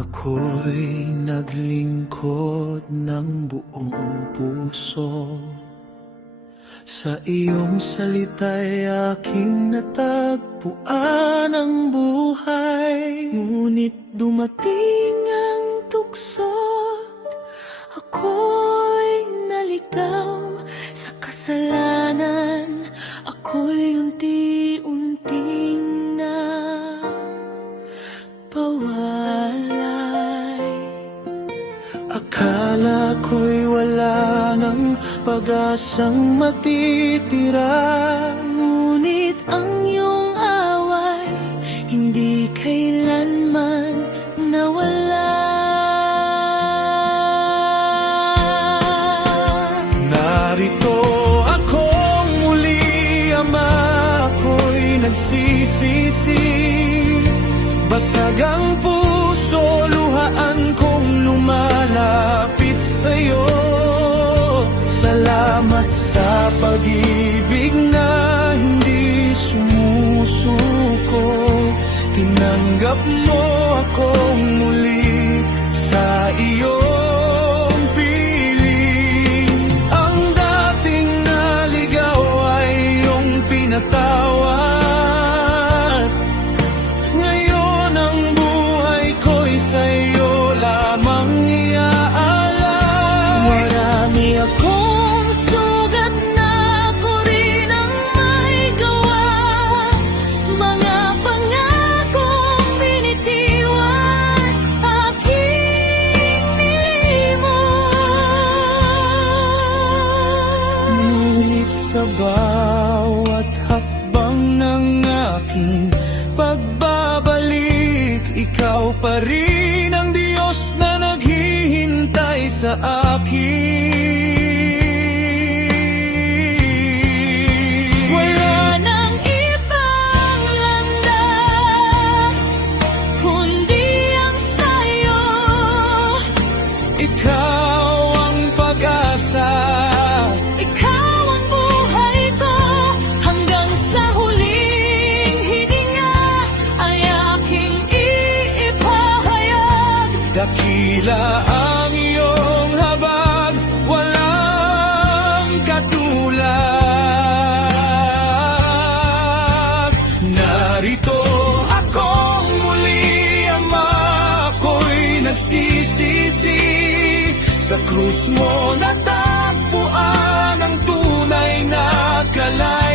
ako'y naglingkod ng buong puso, sa iyong salita'y aking natagpuan ang buhay. Ngunit dumating ang tuksot, ako'y naligaw sa kasalanan, ako'y unti-unting napawalay. Akala ko'y wala ng pag-asang matitira, ngunit ang iyong away hindi kailanman nawala. Narito akong muli, Ama, ako'y nagsisisi. Basag ang puso, luhaan kong lumalapit sa'yo. Salamat sa pag-ibig na hindi sumusuko. Tinanggap mo akong muli sa iyong piling. Ang dating naligaw ay iyong pinatawad. Ngayon ang buhay ko'y sa iyo lamang iaalay. Marami akong sugat na ako rin ang may gawa, mga pangakong binitiwan, aking iniwan. Ngunit sa bawat hakbang ng aking pagbabalik, ikaw pa rin ang Diyos na naghihintay sa akin. Wala nang ibang landas kundi ang sa'yo. Ikaw ang pag-asa, Ikaw ang buhay ko, hanggang sa huling hininga ay aking iipahayag. dakila ang iyong habag, walang katulad. Narito akong muli, Ama, ako'y nagsisisi. Sa krus mo natagpuan ang tunay na kalay.